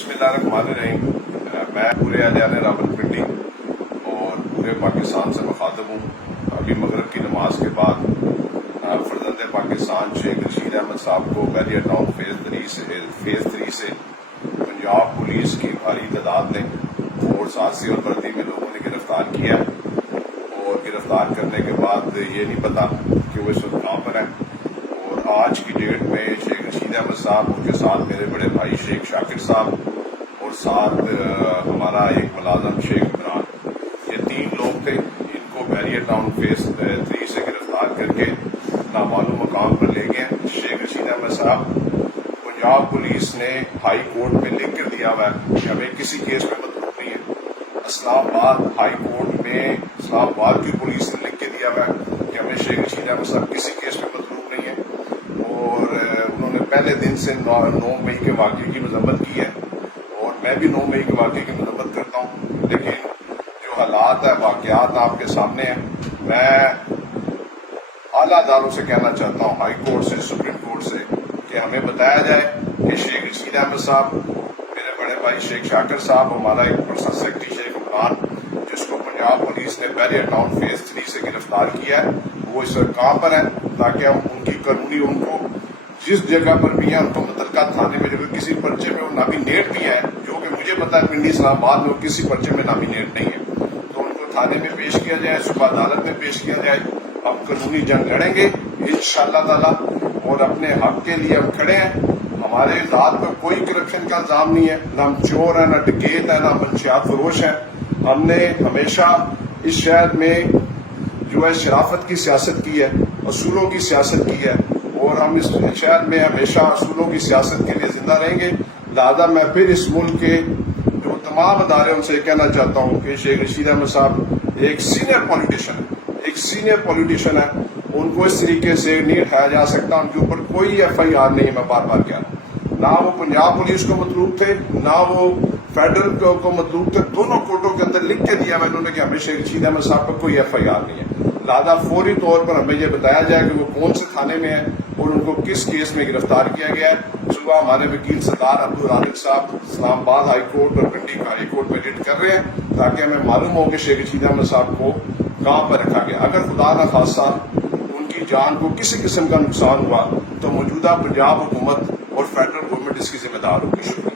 बिस्मिल्लाहिर्रहमानिर्रहीम। मैं पूरे अहले रावलपिंडी और पूरे पाकिस्तान से मुखातब हूँ। अभी मगरिब की नमाज के बाद फर्जंद पाकिस्तान शेख रशीद अहमद साहब को बैरियर टाउन फेज 3 से पंजाब पुलिस की भारी तादाद ने और साथी और वर्दी में लोगों ने गिरफ्तार किया और गिरफ्तार करने के बाद ये नहीं पता कि वो इस वक्त कहाँ पर है। और आज की डेट में शेख रशीद अहमद साहब, उनके साथ मेरे बड़े भाई शेख शाकिर साहब और साथ हमारा एक मुलाजम शेख इमरान, ये 3 लोग थे। इनको बैरियर टाउन फेज 3 से गिरफ्तार करके नामालूम मकाम पर ले गए। शेख रशीद अहमद साहब, पंजाब पुलिस ने हाई कोर्ट में लिख कर दिया हुआ है कि हमें किसी केस में मतलूब नहीं है। इस्लामाबाद हाई कोर्ट में इस्लामाबाद की पुलिस ने लिख के दिया हुआ है कि हमें शेख रशीद अहमद साहब किसी केस में मतलूब नहीं है। और उन्होंने पहले दिन से 9 मई के वाक़े की मजम्मत की है और मैं भी 9 मई के वाक़े की मजम्मत करता हूँ। लेकिन जो हालात है, वाक़यात आपके सामने हैं। मैं आला अदालतों से कहना चाहता हूँ, हाई कोर्ट से, सुप्रीम कोर्ट से, कि हमें बताया जाए कि शेख रशीद अहमद साहब, मेरे बड़े भाई शेख शाकिर साहब, हमारा एक पर्सनल सेक्रेटरी शेख इमरान, जिसको पंजाब पुलिस ने बैरियर टाउन फेज 3 से गिरफ्तार किया है, वो इस वक्त कहाँ पर है, ताकि हम उनकी कानूनी, उनको जिस जगह पर भी है, उनको मुतलका थाने में जो किसी पर्चे में वो नामिनेट भी है, जो कि मुझे पता है पिंडी इस्लामाबाद में वो किसी पर्चे में नामिनेट नहीं है, तो उनको थाने में पेश किया जाए, सुबह अदालत में पेश किया जाए। हम कानूनी जंग लड़ेंगे इंशाअल्लाह ताला और अपने हक के लिए हम खड़े हैं। हमारे जात पर कोई करप्शन का इल्जाम नहीं है, ना हम चोर हैं, ना डकैत है, ना मंशियात फरोश है। हमने हमेशा इस शहर में जो है शराफत की सियासत की है, असूलों की सियासत की है और हम इस शहर में हमेशा असूलों की सियासत के लिए जिंदा रहेंगे। लिहाजा मैं फिर इस मुल्क के जो तमाम अदारे उनसे कहना चाहता हूँ कि शेख रशीद अहमद साहब एक सीनियर पॉलिटिशियन है, उनको इस तरीके से नहीं उठाया जा सकता। उनके ऊपर कोई FIR नहीं है। मैं बार बार कह रहा हूँ, ना वो पंजाब पुलिस को मतलूब थे, ना वो फेडरल को मतलूब थे। दोनों कोर्टों के अंदर लिख के दिया है उन्होंने कि हमें शेख रशीद अहमद साहब पर कोई FIR नहीं है। लिहाजा फौरी तौर पर हमें यह बताया जाए कि वो कौन से थाने में है और उनको किस केस में गिरफ्तार किया गया है। सुबह हमारे वकील सरदार अब्दुल राज़िक साहब इस्लामाबाद हाई कोर्ट और पिंडी हाई कोर्ट में रिट कर रहे हैं, ताकि हमें मालूम हो कि शेख रशीद अहमद साहब को कहाँ पर रखा गया। अगर खुदा न खास्ता उनकी जान को किसी किस्म का नुकसान हुआ तो मौजूदा पंजाब हुकूमत और फेडरल गवर्नमेंट इसकी जिम्मेदार होगी। शुक्रिया।